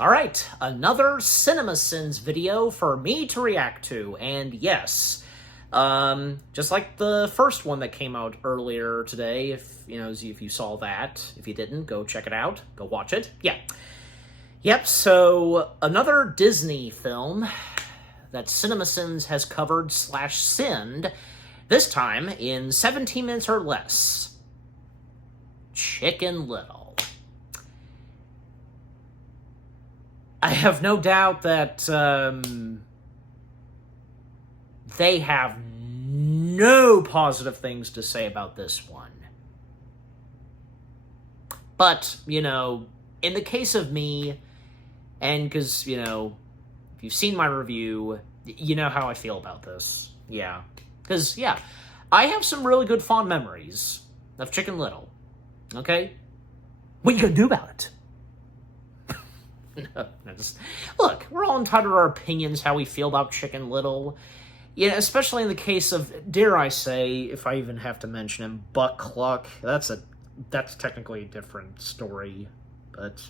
All right, another CinemaSins video for me to react to, and yes, just like the first one that came out earlier today, if you saw that. If you didn't, go check it out, go watch it. Yep, so another Disney film that CinemaSins has covered / sinned, this time in 17 minutes or less. Chicken Little. I have no doubt that they have no positive things to say about this one. But, in the case of me, and because, if you've seen my review, you know how I feel about this. Yeah. Because, I have some really good fond memories of Chicken Little. Okay? What you gonna do about it? Look, we're all entitled to our opinions, how we feel about Chicken Little. Especially in the case of, dare I say, if I even have to mention him, Buck Cluck. That's technically a different story, but,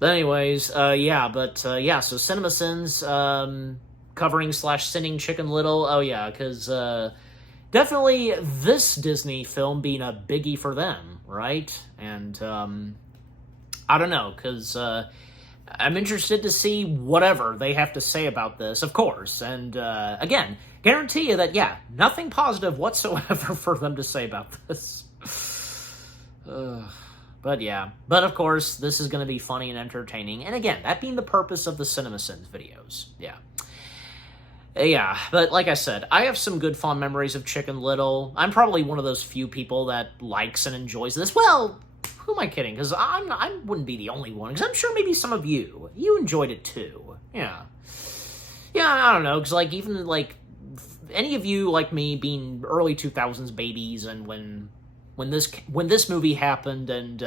But anyways, so CinemaSins, covering / sinning Chicken Little. Oh yeah, because, definitely this Disney film being a biggie for them, right? And, I don't know, because I'm interested to see whatever they have to say about this, of course. And, again, guarantee you that, nothing positive whatsoever for them to say about this. But, of course, this is going to be funny and entertaining. And, again, that being the purpose of the CinemaSins videos. But like I said, I have some good fond memories of Chicken Little. I'm probably one of those few people that likes and enjoys this. Well, who am I kidding? Because I wouldn't be the only one. Because I'm sure maybe some of you enjoyed it too. Yeah, I don't know. Because, even, any of you, like me, being early 2000s babies, and when this movie happened, and,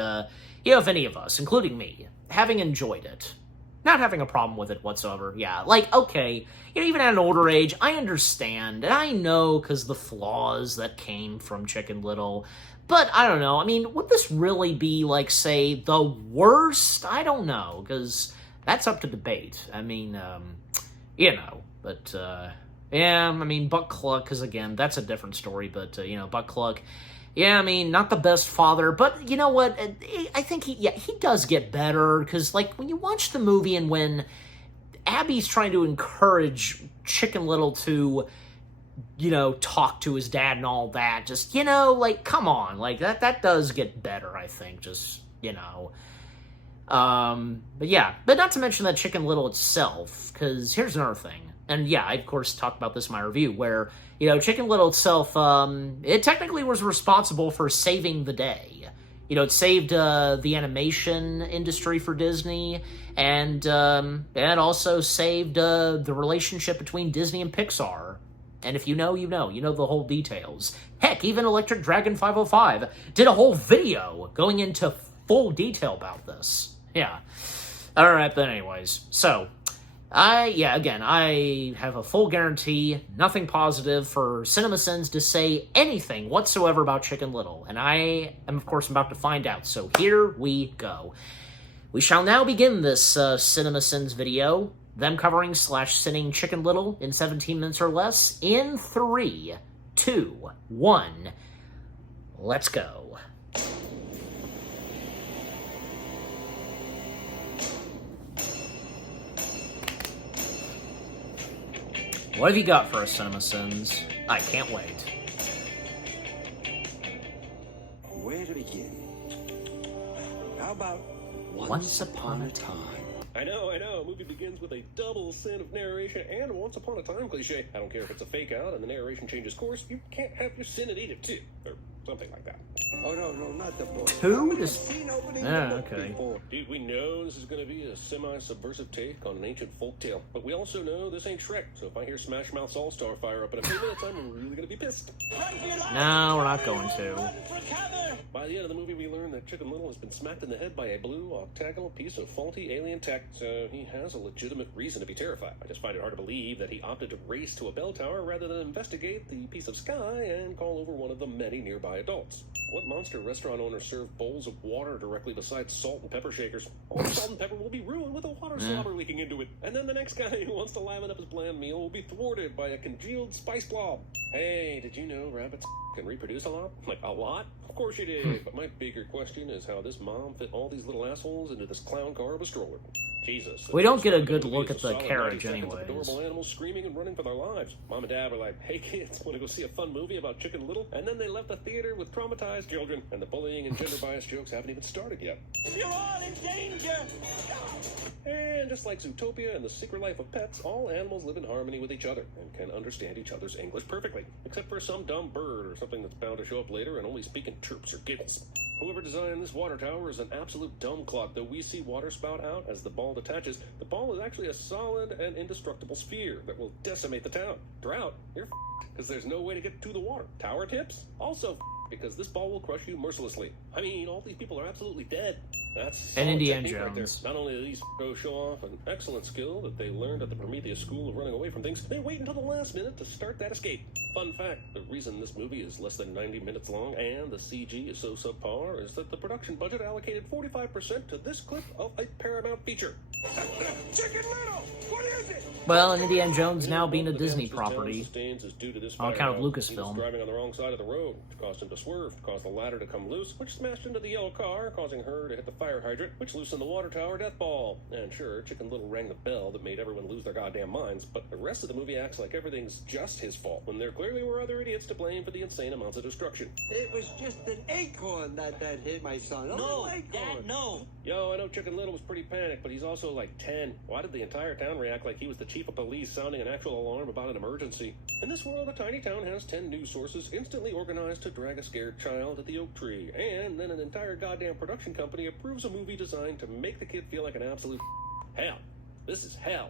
if any of us, including me, having enjoyed it, not having a problem with it whatsoever, okay, even at an older age, I understand, and I know because the flaws that came from Chicken Little. But, I don't know, would this really be, say, the worst? I don't know, because that's up to debate. But, Buck Cluck, because, again, that's a different story, but, Buck Cluck, not the best father, but, you know what, I think he does get better, because, when you watch the movie and when Abby's trying to encourage Chicken Little to talk to his dad and all that, just, come on, that does get better, I think, just, but not to mention that Chicken Little itself, because here's another thing, and I, of course, talked about this in my review, where, Chicken Little itself, it technically was responsible for saving the day. It saved, the animation industry for Disney, and it also saved, the relationship between Disney and Pixar. And if you know the whole details. Heck, even Electric Dragon 505 did a whole video going into full detail about this. Alright, but anyways, so, I have a full guarantee, nothing positive for CinemaSins to say anything whatsoever about Chicken Little. And I am, of course, about to find out. So here we go. We shall now begin this CinemaSins video, them covering / sinning Chicken Little in 17 minutes or less, in 3, 2, 1, let's go. What have you got for us, CinemaSins? I can't wait. Where to begin? How about Once Upon a Time? I know. A movie begins with a double sin of narration and Once Upon a Time cliche. I don't care if it's a fake out and the narration changes course, you can't have your sin at Edith too. Or something like that. Oh, no, not the book. Who? Okay. Dude, we know this is going to be a semi-subversive take on an ancient folktale, but we also know this ain't Shrek, so if I hear Smash Mouth's All-Star fire up in a few minutes, I'm really going to be pissed. No, we're not going to. By the end of the movie, we learn that Chicken Little has been smacked in the head by a blue octagonal piece of faulty alien tech, so he has a legitimate reason to be terrified. I just find it hard to believe that he opted to race to a bell tower rather than investigate the piece of sky and call over one of the many nearby adults. What monster restaurant owner served bowls of water directly beside salt and pepper shakers? All the salt and pepper will be ruined with the water slobber leaking into it. And then the next guy who wants to liven up his bland meal will be thwarted by a congealed spice blob. Hey, did you know rabbits can reproduce a lot? Like, a lot? Of course you did. But my bigger question is how this mom fit all these little assholes into this clown car of a stroller. Jesus. We don't get a good look at the carriage anyways. Adorable animals screaming and running for their lives. Mom and Dad were like, hey kids, want to go see a fun movie about Chicken Little? And then they left the theater with traumatized children. And the bullying and gender bias jokes haven't even started yet. You're all in danger! And just like Zootopia and The Secret Life of Pets, all animals live in harmony with each other and can understand each other's English perfectly. Except for some dumb bird or something that's bound to show up later and only speak in chirps or giggles. Whoever designed this water tower is an absolute dumb clot. Though we see water spout out as the ball detaches, the ball is actually a solid and indestructible sphere that will decimate the town. Drought, you're f***ed, because there's no way to get to the water. Tower tips, also f***ed, because this ball will crush you mercilessly. I mean, all these people are absolutely dead. That's and Indiana Jones. Jones. Not only do these f***os show off an excellent skill that they learned at the Prometheus School of running away from things, they wait until the last minute to start that escape. Fun fact, the reason this movie is less than 90 minutes long and the CG is so subpar is that the production budget allocated 45% to this clip of a Paramount feature. Chicken Little! What is it? Well, and Indiana Jones now being a The Disney damage this town property. sustains is due to this On fire account of valve. Lucasfilm. He was driving on the wrong side of the road, which caused him to swerve, caused the ladder to come loose, which smashed into the yellow car, causing her to hit the fire hydrant, which loosened the water tower death ball. And sure, Chicken Little rang the bell that made everyone lose their goddamn minds, but the rest of the movie acts like everything's just his fault, when there clearly were other idiots to blame for the insane amounts of destruction. It was just an acorn that hit my son. A little acorn. Dad, no. Yo, I know Chicken Little was pretty panicked, but he's also like 10. Why did the entire town react like he was the chief of police sounding an actual alarm about an emergency? In this world, a tiny town has 10 news sources instantly organized to drag a scared child at the oak tree, and then an entire goddamn production company approves a movie designed to make the kid feel like an absolute hell. This is hell.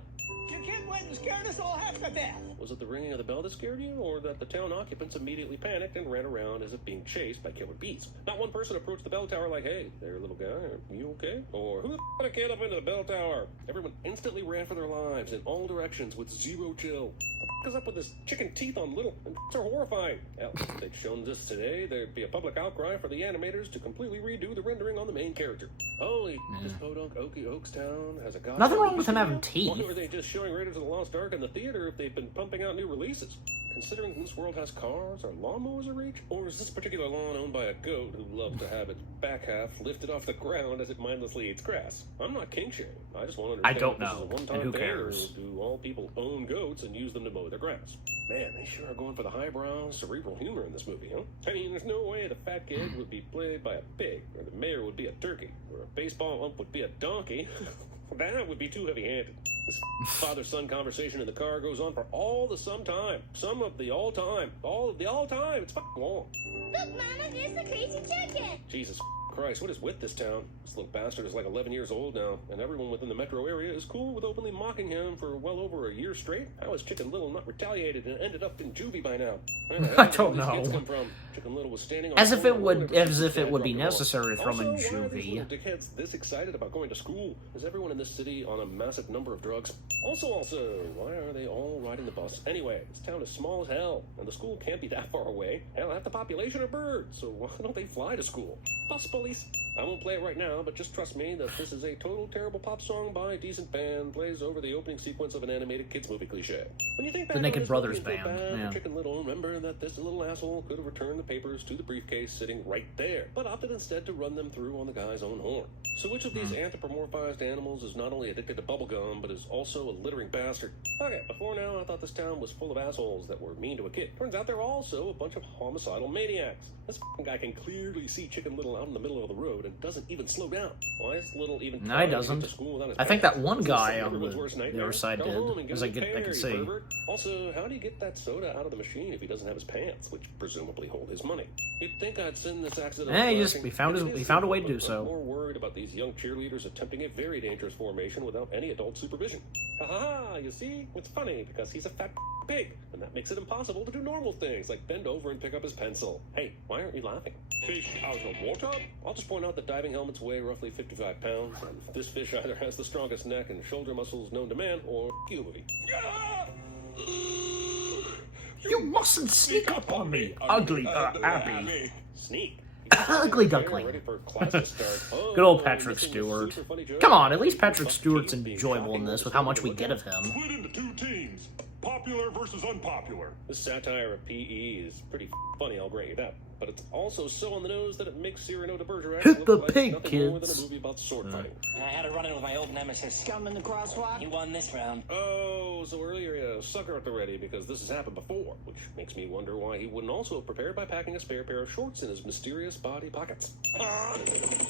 Your kid went and scared us all half to death. Was it the ringing of the bell that scared you, or that the town occupants immediately panicked and ran around as if being chased by killer bees? Not one person approached the bell tower like, hey, there, little guy, are you okay? Or, who the f*** put a kid up into the bell tower? Everyone instantly ran for their lives in all directions with zero chill. What the f*** is up with this chicken teeth on Little? And f***s are horrifying. Hell, if they'd shown this today, there'd be a public outcry for the animators to completely redo the rendering on the main character. Holy, this podunk Okie Oakstown has a goddamn Nothing wrong with them studio? having teeth. Why were they just showing Raiders of the Lost Ark in the theater if they've been pumping out new releases? Considering this world has cars, are lawnmowers a reach? Or is this particular lawn owned by a goat who loves to have its back half lifted off the ground as it mindlessly eats grass? I'm not king shaming. I just want to I understand don't if this is know, a one-time and who thing, cares? or do all people own goats and use them to mow their grass? Man, they sure are going for the highbrow, cerebral humor in this movie, huh? I mean, there's no way the fat kid would be played by a pig, or the mayor would be a turkey, or a baseball ump would be a donkey. That would be too heavy-handed. This father-son conversation in the car goes on for all the some time. Some of the all-time. All of the all-time. It's fucking long. Look, Mama, there's the crazy chicken. Jesus Christ, what is with this town? This little bastard is like 11 years old now, and everyone within the metro area is cool with openly mocking him for well over a year straight. How has Chicken Little not retaliated and ended up in juvie by now? Where the hell I did don't all these kids know. come from? Chicken Little was standing on As the if it corner would, whenever as his if it dad would be dropped him off. necessary to throw him in Also, why are these juvie. little dickheads this excited about going to school? Is everyone in this city on a massive number of drugs? Also, why are they all riding the bus? Anyway, this town is small as hell, and the school can't be that far away. Hell, half the population are birds, so why don't they fly to school? Bus police. I won't play it right now, but just trust me that this is a total terrible pop song by a decent band plays over the opening sequence of an animated kids movie cliche. When you think back The on Naked this Brothers movie and feel band, bad for yeah. Chicken Little, remember that this little asshole could have returned the papers to the briefcase sitting right there, but opted instead to run them through on the guy's own horn. So which of these anthropomorphized animals is not only addicted to bubblegum, but is also a littering bastard? Okay, before now I thought this town was full of assholes that were mean to a kid. Turns out they're also a bunch of homicidal maniacs. This f***ing guy can clearly see Chicken Little out in the middle of the road and doesn't even slow down. Why is Little even No, he trying to get doesn't. to school without his I think pants? that one Is this guy on everyone's worst the nightmare? other side Go did, home and as get I in the can pair, you see. pervert. Also, how do you get that soda out of the machine if he doesn't have his pants, which presumably hold his money? You'd think I'd send this accident. Eh, he found a way to do so. I'm more worried about these young cheerleaders attempting a very dangerous formation without any adult supervision. Ha ha ha! You see, it's funny because he's a fat pig, and that makes it impossible to do normal things like bend over and pick up his pencil. Hey, why aren't you laughing? Fish out of water? I'll just point out that diving helmets weigh roughly 55 pounds, and this fish either has the strongest neck and shoulder muscles known to man, or you movie. You mustn't sneak up on me, ugly Abby. Sneak? Ugly Duckling. Ready for class to start. Oh, Good old Patrick missing a Stewart. super funny joke. Come on, at least Patrick Stewart's Being enjoyable in shocking this with was how fun much to we look get at. of him. Split into two teams, popular versus unpopular. This satire of PE is pretty funny, I'll grant you that. But it's also so on the nose that it makes Cyrano de Bergerac Hit look the like pig, nothing more than kids. a movie about sword fighting. I had a run-in with my old nemesis. Scum in the crosswalk. He won this round. Oh, so earlier he had a sucker at the ready because this has happened before, which makes me wonder why he wouldn't also have prepared by packing a spare pair of shorts in his mysterious body pockets.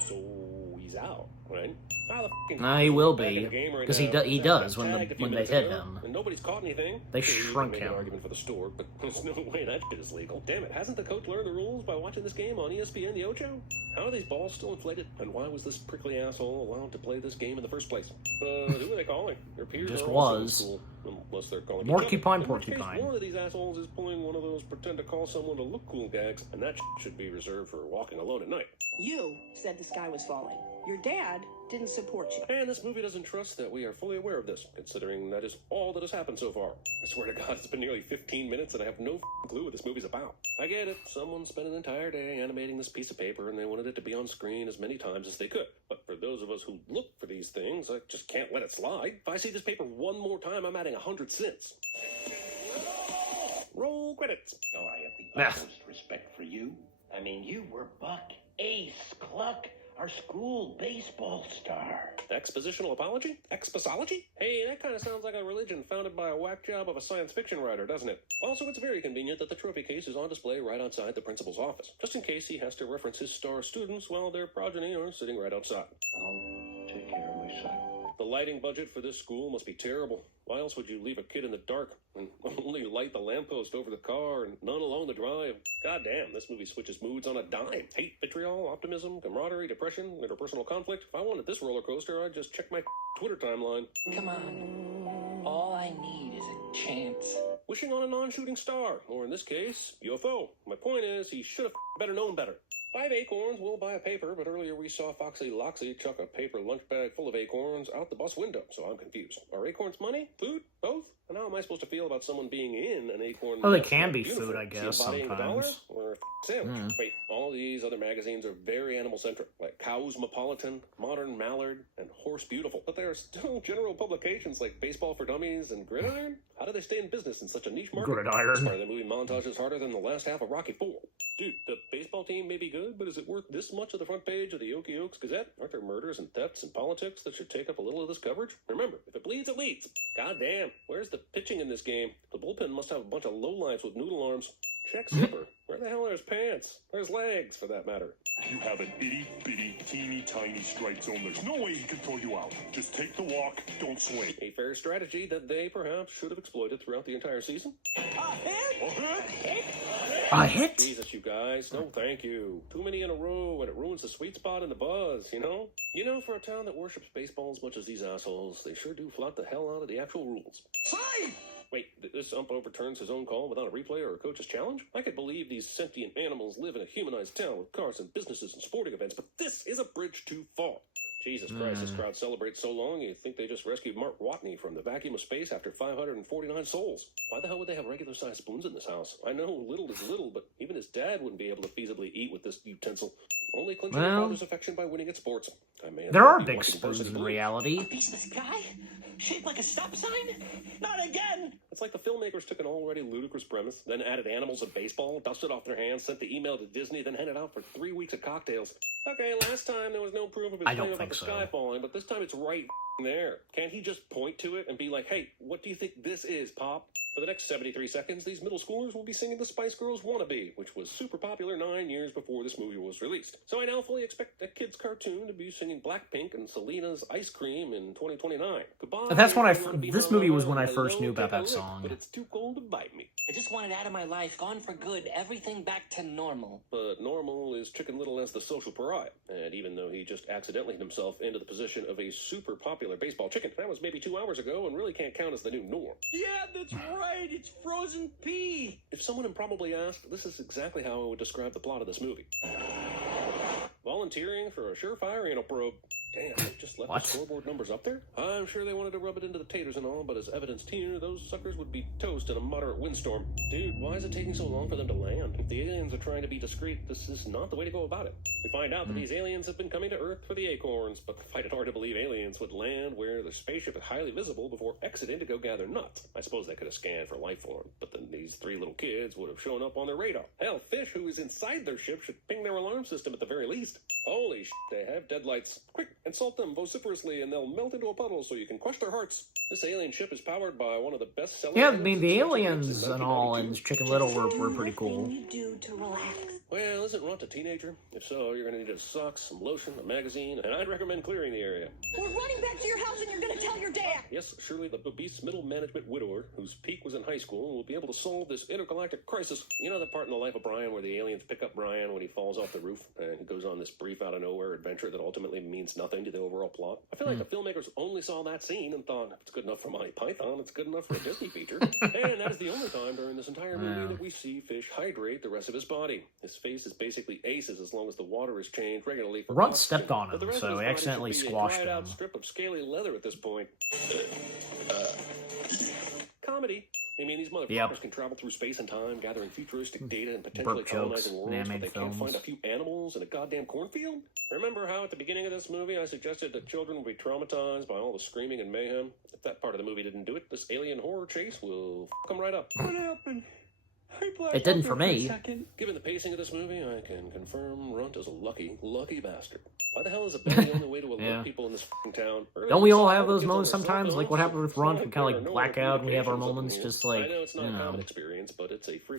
So he's out, right? How the f***ing Nah, he will back in be, the game right 'cause now. he Got does when tagged a few they minutes hit ago, him. and nobody's caught anything. They Sure, you can shrunk make him. an argument for the store, but there's no way that shit is legal. Damn it, hasn't the coach learned the rules by watching this game on ESPN The Ocho? How are these balls still inflated? And why was this prickly asshole allowed to play this game in the first place? Who are they calling? Their peers Just are also was. in school, unless they're calling Porcupine, each other. In which case, Porcupine. one of these assholes is pulling one of those pretend to call someone to look cool gags, and that should be reserved for walking alone at night. You said the sky was falling. Your dad didn't support you. And this movie doesn't trust that we are fully aware of this, considering that is all that has happened so far. I swear to God, it's been nearly 15 minutes and I have no f***ing clue what this movie's about. I get it, someone spent an entire day animating this piece of paper and they wanted it to be on screen as many times as they could. But for those of us who look for these things, I just can't let it slide. If I see this paper one more time, I'm adding 100 cents. Roll credits. Oh, I have the Yeah. utmost respect for you. I mean, you were Buck Ace Cluck, our school baseball star. Expositional apology? Exposology? Hey, that kind of sounds like a religion founded by a whack job of a science fiction writer, doesn't it? Also, it's very convenient that the trophy case is on display right outside the principal's office, just in case he has to reference his star students while their progeny are sitting right outside. I'll take care of my son. The lighting budget for this school must be terrible. Why else would you leave a kid in the dark and only light the lamppost over the car and none along the drive? God damn, this movie switches moods on a dime. Hate, vitriol, optimism, camaraderie, depression, interpersonal conflict. If I wanted this roller coaster, I'd just check my Twitter timeline. Come on. All I need is a chance. Wishing on a non-shooting star, or in this case, UFO. My point is, he should have better known better. 5 acorns will buy a paper, but earlier we saw Foxy Loxy chuck a paper lunch bag full of acorns out the bus window, so I'm confused. Are acorns money? Food? Both? And how am I supposed to feel about someone being in an acorn? Well, they nest? can be Uniform? food, I Is he guess, embodying the dollar? sometimes. Or a sandwich? Mm. Wait, all these other magazines are very animal-centric, like Cosmopolitan, Modern Mallard, and Horse Beautiful. But there are still general publications like Baseball for Dummies and Gridiron. How do they stay in business in such a niche market? Gridiron. That's why the movie montages harder than the last half of Rocky IV. Dude, the baseball team may be good, but is it worth this much of the front page of the Okie Oaks Gazette? Aren't there murders and thefts and politics that should take up a little of this coverage? Remember, if it bleeds, it leads. God damn, where's the pitching in this game? The bullpen must have a bunch of lowlifes with noodle arms. Check Zipper. Where the hell are his pants? Or his legs, for that matter? You have an itty-bitty, teeny-tiny strike zone. There's no way he can throw you out. Just take the walk, don't swing. A fair strategy that they perhaps should have exploited throughout the entire season. A hit? Jesus, you guys. No, thank you. Too many in a row, and it ruins the sweet spot and the buzz, you know? You know, for a town that worships baseball as much as these assholes, they sure do flout the hell out of the actual rules. Wait, this ump overturns his own call without a replay or a coach's challenge? I could believe these sentient animals live in a humanized town with cars and businesses and sporting events, but this is a bridge too far. Jesus Christ, this crowd celebrates so long, you think they just rescued Mark Watney from the vacuum of space after 549 souls. Why the hell would they have regular-sized spoons in this house? I know little is little, but even his dad wouldn't be able to feasibly eat with this utensil. Only clinching Well, his father's affection by winning at sports. I may have There are been big watching spoons Varsity in Blues. reality. Piece of the sky? Shaped like a stop sign? Not again! It's like the filmmakers took an already ludicrous premise, then added animals and baseball, dusted off their hands, sent the email to Disney, then handed out for 3 weeks of cocktails. Okay, last time there was no proof of his I don't claim about think the so. sky falling, but this time it's right there. Can't he just point to it and be like, hey, what do you think this is, Pop? For the next 73 seconds, these middle schoolers will be singing the Spice Girls Wannabe, which was super popular 9 years before this movie was released. So I now fully expect a kid's cartoon to be singing Blackpink and Selena's Ice Cream in 2029. Goodbye. That's when this movie was Hello, when I first hello, knew about that take a lick, song. But it's too cold to bite me. I just wanted out of my life, gone for good, everything back to normal. But Normal is Chicken Little as the social pariah. And even though he just accidentally hit himself into the position of a super popular baseball chicken, that was maybe 2 hours ago and really can't count as the new norm. Yeah, that's right. It's frozen pea. If someone improbably asked, this is exactly how I would describe the plot of this movie. Volunteering for a surefire anal probe. Damn, they just left What? the scoreboard numbers up there? I'm sure they wanted to rub it into the taters and all, but as evidenced here, those suckers would be toast in a moderate windstorm. Dude, why is it taking so long for them to land? If the aliens are trying to be discreet, this is not the way to go about it. We find out that these aliens have been coming to Earth for the acorns, but I find it hard to believe aliens would land where the spaceship is highly visible before exiting to go gather nuts. I suppose they could have scanned for life form, but then these three little kids would have shown up on their radar. Hell, Fish, who is inside their ship, should ping their alarm system at the very least. Holy shit, they have deadlights. Quick, insult them vociferously and they'll melt into a puddle so you can crush their hearts. This alien ship is powered by one of the best-selling... Yeah, I mean, the aliens and all in Chicken Little were pretty cool. What do you do to relax? Well, isn't Runt a teenager? If so, you're going to need a socks, some lotion, a magazine, and I'd recommend clearing the area. We're running back to your house and you're gonna tell your dad! Yes, surely the obese middle management widower, whose peak was in high school, will be able to solve this intergalactic crisis. You know that part in The Life of Brian where the aliens pick up Brian when he falls off the roof, and he goes on this brief out-of-nowhere adventure that ultimately means nothing to the overall plot? I feel like the filmmakers only saw that scene and thought, if it's good enough for Monty Python, it's good enough for a Disney feature. And that is the only time during this entire movie that we see Fish hydrate the rest of his body. His face is basically aces as long as the water is changed regularly for Runt oxygen. stepped on But the him, rest so of his he body accidentally should be a squashed dried-out him. strip of scaly leather at this point. Comedy. I mean, these motherfuckers can travel through space and time, gathering futuristic data and potentially Burp jokes colonizing in worlds, but animated they can't films. find a few animals in a goddamn cornfield? Remember how at the beginning of this movie I suggested that children would be traumatized by all the screaming and mayhem? If that part of the movie didn't do it, this alien horror chase will f*** them right up. What happened? I blacked It didn't out for there a me. second. Given the pacing of this movie, I can confirm Runt is a lucky, lucky bastard. Why the hell is it the only way to alert Yeah. people in this f***ing town? Don't we all have those moments sometimes? Like what happened with Runt? We kind of like black out and we have our moments just like, I know it's not you a common know, experience, but it's a free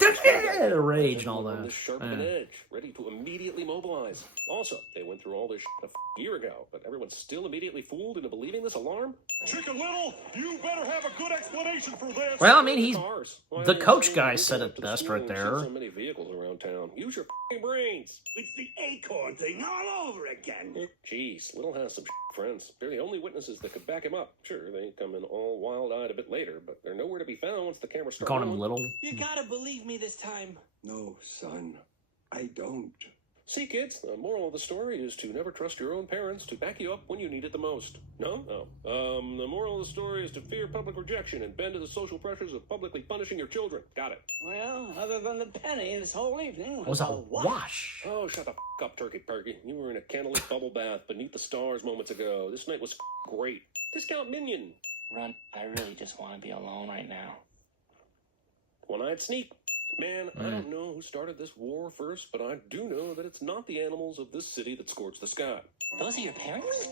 rage and all that. This sharp of an edge, ready to immediately mobilize. Also, they went through all this shit a year ago, but everyone's still immediately fooled into believing this alarm? Chicken Little, you better have a good explanation for this. Well, I mean, he's Cars. Why the haven't coach you guy seen said people it up to the best school right and seen there. So many vehicles around town. Use your f***ing brains. It's the acorn thing all over again. Jeez, Little has some friends. They're the only witnesses that could back him up. Sure, they come in all wild-eyed a bit later, but they're nowhere to be found once the camera starts. Calling him little. You gotta believe me this time. No, son. I don't. See, kids, the moral of the story is to never trust your own parents to back you up when you need it the most. No? No. The moral of the story is to fear public rejection and bend to the social pressures of publicly punishing your children. Got it. Well, other than the penny, this whole evening Was a wash. Oh, shut the up, Turkey Perky. You were in a candlelit bubble bath beneath the stars moments ago. This night was great. Discount Minion. Runt, I really just want to be alone right now. One-eyed sneak. Man, I don't know who started this war first, but I do know that it's not the animals of this city that scorched the sky. Those are your parents?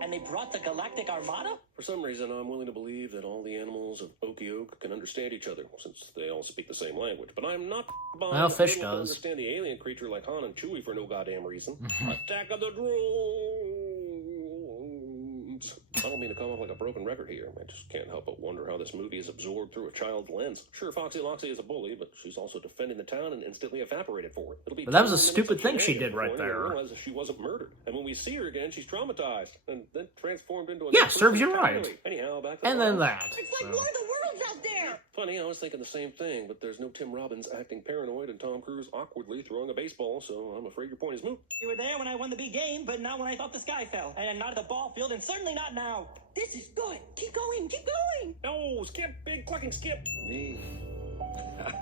And they brought the Galactic Armada? For some reason, I'm willing to believe that all the animals of Okie can understand each other, since they all speak the same language. But I'm not buying Well, that Fish they don't does. understand the alien creature like Han and Chewie for no goddamn reason. Attack of the drones! I don't mean to come up like a broken record here. I just can't help but wonder how this movie is absorbed through a child's lens. Sure, Foxy Loxy is a bully, but she's also defending the town and instantly evaporated for it. It'll be But that was a 10 minutes stupid of thing she shenanigans did right before anyone there. realizes she wasn't murdered. And when we see her again, she's traumatized and then transformed into a Yeah, new serves you person right. entirely. Anyhow, back to And the then line. that. It's like So. War of the Worlds out there! Funny, I was thinking the same thing, but there's no Tim Robbins acting paranoid and Tom Cruise awkwardly throwing a baseball, so I'm afraid your point is moot. You were there when I won the big game, but not when I thought the sky fell. And not at the ball field, and certainly not now. This is good! Keep going! Keep going! No, skip, big clucking skip. Me? I'm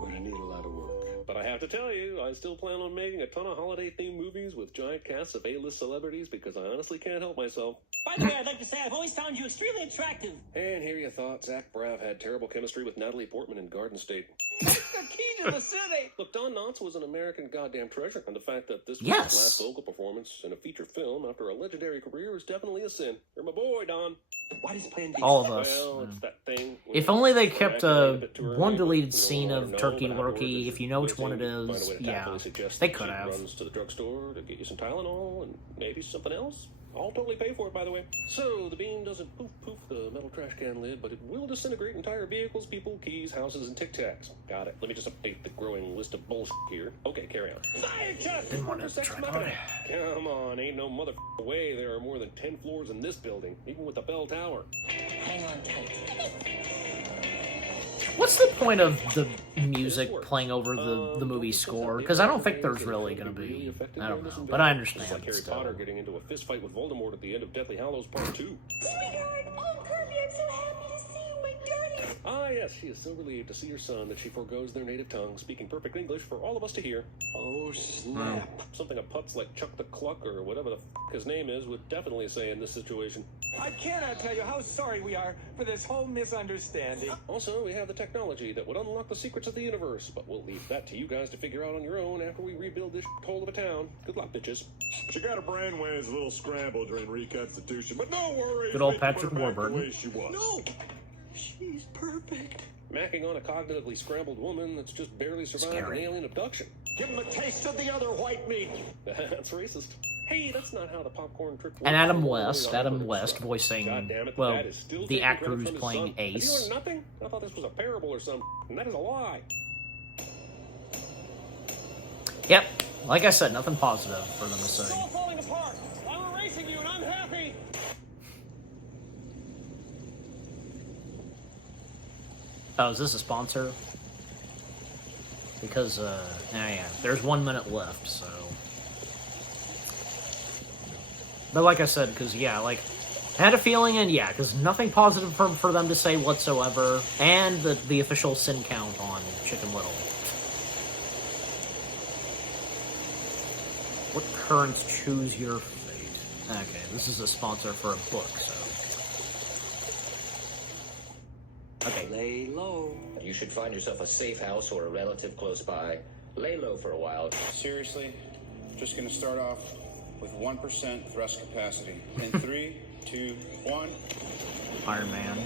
gonna need a lot of work. But I have to tell you, I still plan on making a ton of holiday-themed movies with giant casts of A-list celebrities because I honestly can't help myself. By the way, I'd like to say I've always found you extremely attractive. And here you thought Zach Braff had terrible chemistry with Natalie Portman in Garden State. It's the key to the city. Look, Don Knotts was an American goddamn treasure, and the fact that this was Yes. his last vocal performance in a feature film after a legendary career is definitely a sin. You're my boy, Don. Why does Plan B? All of us. Well, Yeah. it's that thing. If only they We're kept acting a bit too early, one but deleted we'll scene let of her know, Turkey but Lurkey, afterwards, if you know which one it find a way is, to yeah, tactfully suggest they that could she have. runs to the drugstore to get you some Tylenol and maybe something else. I'll totally pay for it, by the way. So, the beam doesn't poof the metal trash can lid, but it will disintegrate entire vehicles, people, keys, houses, and Tic Tacs. Got it. Let me just update the growing list of bullshit here. Okay, carry on. Fire truck! Didn't want to Sex try machina. hard. Come on, ain't no motherfucking way there are more than 10 floors in this building, even with the bell tower. Hang on tight. What's the point of the music playing over the movie score? Because I don't think there's really going to be. I don't know, but I understand. Just like Harry Potter getting into a fist fight with Voldemort at the end of Deathly Hallows Part 2. Sweetheart, oh, Kirby, I'm so happy to see you, my darling. Ah, yes, she is so relieved to see her son that she forgoes their native tongue, speaking perfect English for all of us to hear. Oh, snap. Something a putz like Chuck the Cluck or whatever the his name is would definitely say in this situation. I cannot tell you how sorry we are for this whole misunderstanding. Also, we have the technology that would unlock the secrets of the universe, but we'll leave that to you guys to figure out on your own after we rebuild this hole of a town. Good luck, bitches. She got her brainwaves a little scrambled during reconstitution, but no worries. Good old we can Patrick put her back Warburton. the way she was. No! She's perfect. Macking on a cognitively scrambled woman that's just barely survived Scary. an alien abduction. Give him a taste of the other white meat. That's racist. Hey, that's not how the popcorn trick works. And Adam Oh, West, yeah, Adam I'm West sorry. voicing, God damn it, well, Dad is still the taking actor credit who's from his playing son. Have you Ace. learned nothing? I thought this was a parable or something, and that is a lie. Yep, like I said, nothing positive for them to say. all falling apart. I'm erasing you and I'm happy. Oh, is this a sponsor? Because, yeah, there's 1 minute left, so. But like I said, because, yeah, like, I had a feeling, and yeah, because nothing positive for them to say whatsoever, and the official sin count on Chicken Little. What currents choose your fate? Okay, this is a sponsor for a book, so. Okay. Lay low. You should find yourself a safe house or a relative close by. Lay low for a while. Seriously, just gonna start off with 1% thrust capacity. In 3, 2, 1. Iron Man.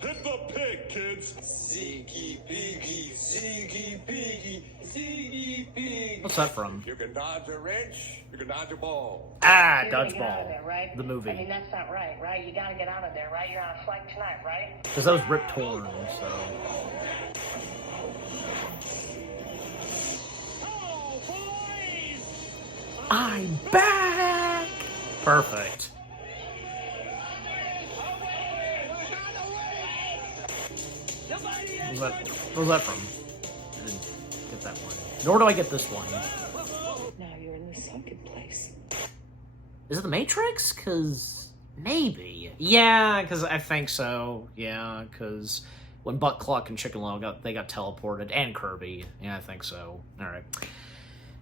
Hit the pig, kids! Ziggy piggy, ziggy piggy, ziggy pig. What's that from? You can dodge a wrench, you can dodge a ball. Ah, You're gonna get out of Dodgeball. there, right? The movie. I mean, that's not right, right? You gotta get out of there, right? You're on a flight tonight, right? Because that was Rip Torn, so. Oh, boys! I'm back! Perfect. What was that from? I didn't get that one. Nor do I get this one. Now you're in the sunken place. Is it The Matrix? Because maybe. Yeah, because I think so. Yeah, because when Buck Cluck and Chicken Little got teleported, and Kirby. Yeah, I think so. All right.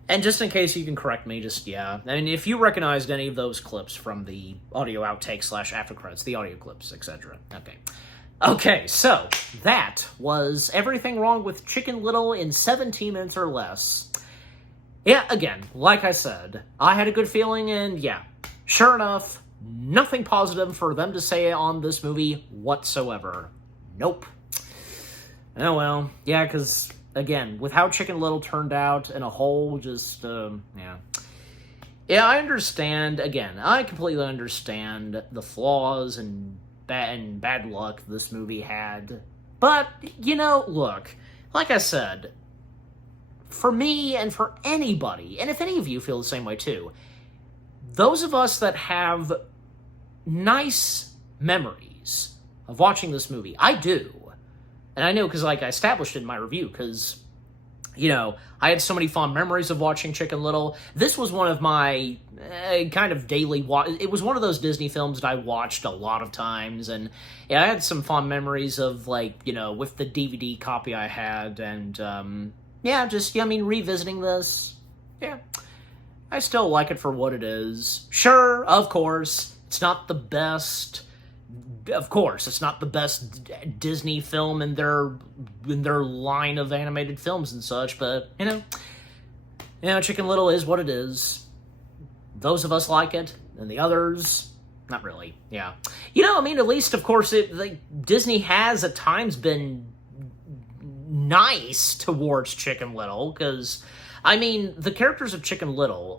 And just in case you can correct me, just, yeah. I mean, if you recognized any of those clips from the audio outtake / after credits, the audio clips, etc. Okay. Okay, so that was everything wrong with Chicken Little in 17 minutes or less. Yeah, again, like I said, I had a good feeling, and yeah, sure enough, nothing positive for them to say on this movie whatsoever. Nope. Oh well, yeah, because, again, with how Chicken Little turned out in a whole, just, yeah. Yeah, I understand, again, I completely understand the flaws and bad luck this movie had. But, you know, look, like I said, for me and for anybody, and if any of you feel the same way too, those of us that have nice memories of watching this movie, I do. And I know because, like, I established it in my review, because, you know, I had so many fond memories of watching Chicken Little. This was one of my kind of daily it was one of those Disney films that I watched a lot of times, and yeah, I had some fond memories of, like, you know, with the DVD copy I had, and, yeah, just, I mean, revisiting this, yeah, I still like it for what it is. Sure, of course, it's not the best... Of course, it's not the best Disney film in their line of animated films and such, but, you know, Chicken Little is what it is. Those of us like it, and the others, not really, yeah. You know, I mean, at least, of course, Disney has at times been nice towards Chicken Little, because, I mean, the characters of Chicken Little,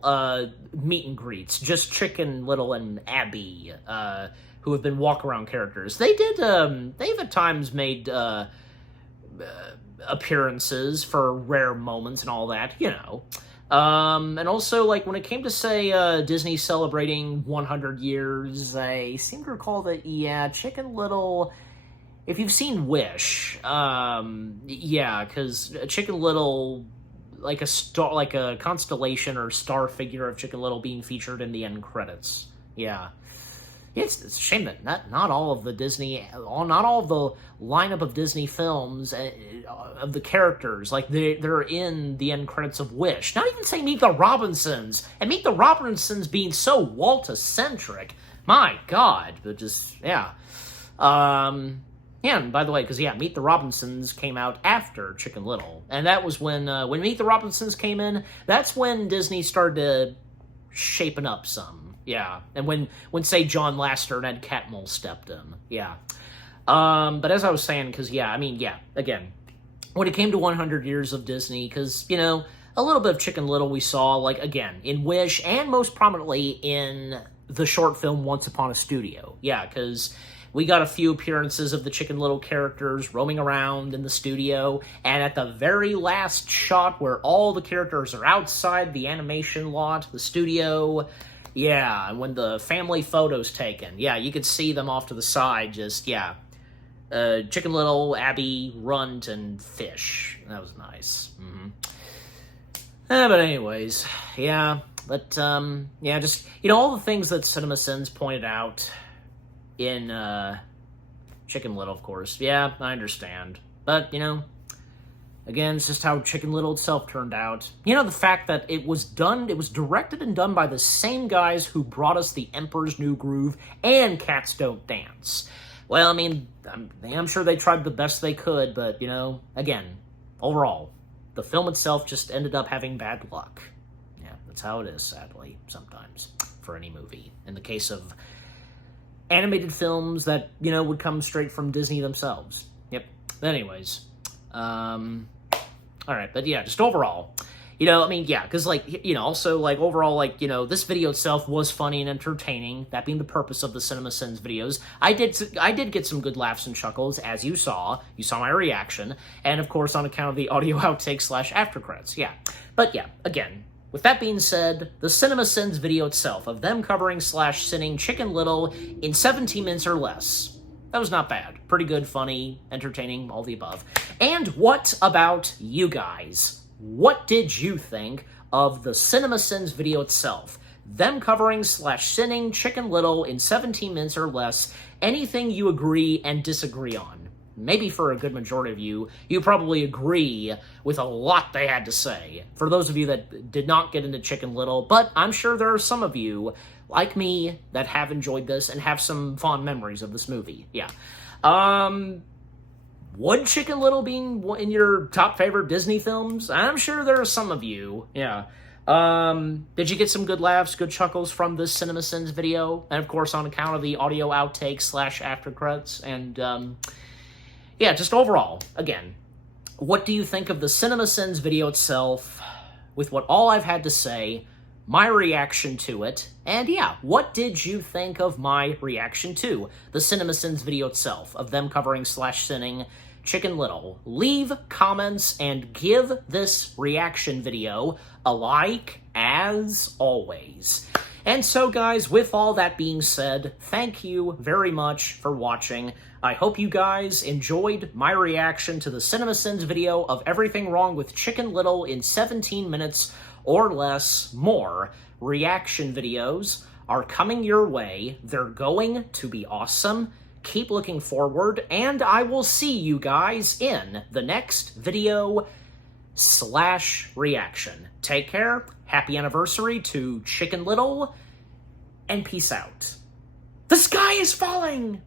meet and greets, just Chicken Little and Abby, who have been walk-around characters. They've at times made appearances for rare moments and all that, you know. And also, like, when it came to, say, Disney celebrating 100 years, I seem to recall that, yeah, Chicken Little if you've seen Wish, yeah, because Chicken Little, like a constellation or star figure of Chicken Little being featured in the end credits. Yeah. It's a shame that not all of the not all of the lineup of Disney films of the characters, like they're in the end credits of Wish. Not even say Meet the Robinsons, and Meet the Robinsons being so Walta-centric. My God, but just yeah. Yeah, and by the way, because Meet the Robinsons came out after Chicken Little, and that was when Meet the Robinsons came in. That's when Disney started to shaping up some. Yeah, and when say John Lasseter and Ed Catmull stepped in, yeah. But as I was saying, because again, when it came to 100 years of Disney, because a little bit of Chicken Little we saw, like again in Wish, and most prominently in the short film Once Upon a Studio. Yeah, because we got a few appearances of the Chicken Little characters roaming around in the studio, and at the very last shot where all the characters are outside the animation lot, the studio. Yeah, and when the family photo's taken, yeah, you could see them off to the side, just, Chicken Little, Abby, Runt, and Fish. That was nice. Mm-hmm. But anyways, yeah, but, just, all the things that CinemaSins pointed out in, Chicken Little, of course. Yeah, I understand. But, again, it's just how Chicken Little itself turned out. The fact that it was directed and done by the same guys who brought us The Emperor's New Groove and Cats Don't Dance. Well, I mean, I'm sure they tried the best they could, but, again, overall, the film itself just ended up having bad luck. Yeah, that's how it is, sadly, sometimes, for any movie. In the case of animated films that, would come straight from Disney themselves. Yep. But anyways, all right, but yeah, just overall, because, also, overall, this video itself was funny and entertaining, that being the purpose of the CinemaSins videos. I did get some good laughs and chuckles, as you saw my reaction, and, of course, on account of the audio outtake / after credits, yeah. But, yeah, again, with that being said, the CinemaSins video itself, of them covering / sinning Chicken Little in 17 minutes or less, that was not bad. Pretty good, funny, entertaining, all the above. And what about you guys? What did you think of the CinemaSins video itself? Them covering / sinning Chicken Little in 17 minutes or less. Anything you agree and disagree on? Maybe for a good majority of you, you probably agree with a lot they had to say. For those of you that did not get into Chicken Little, but I'm sure there are some of you like me, that have enjoyed this and have some fond memories of this movie. Yeah. Would Chicken Little be in your top favorite Disney films? I'm sure there are some of you. Yeah. Did you get some good laughs, good chuckles from this CinemaSins video? And of course, on account of the audio outtakes / after credits. And, just overall, again, what do you think of the CinemaSins video itself, with what all I've had to say, my reaction to it, and what did you think of my reaction to the CinemaSins video itself, of them covering / sinning Chicken Little? Leave comments and give this reaction video a like, as always. And so, guys, with all that being said, thank you very much for watching. I hope you guys enjoyed my reaction to the CinemaSins video of everything wrong with Chicken Little in 17 minutes or less. More reaction videos are coming your way. They're going to be awesome. Keep looking forward, and I will see you guys in the next video / reaction. Take care, happy anniversary to Chicken Little, and peace out. The sky is falling!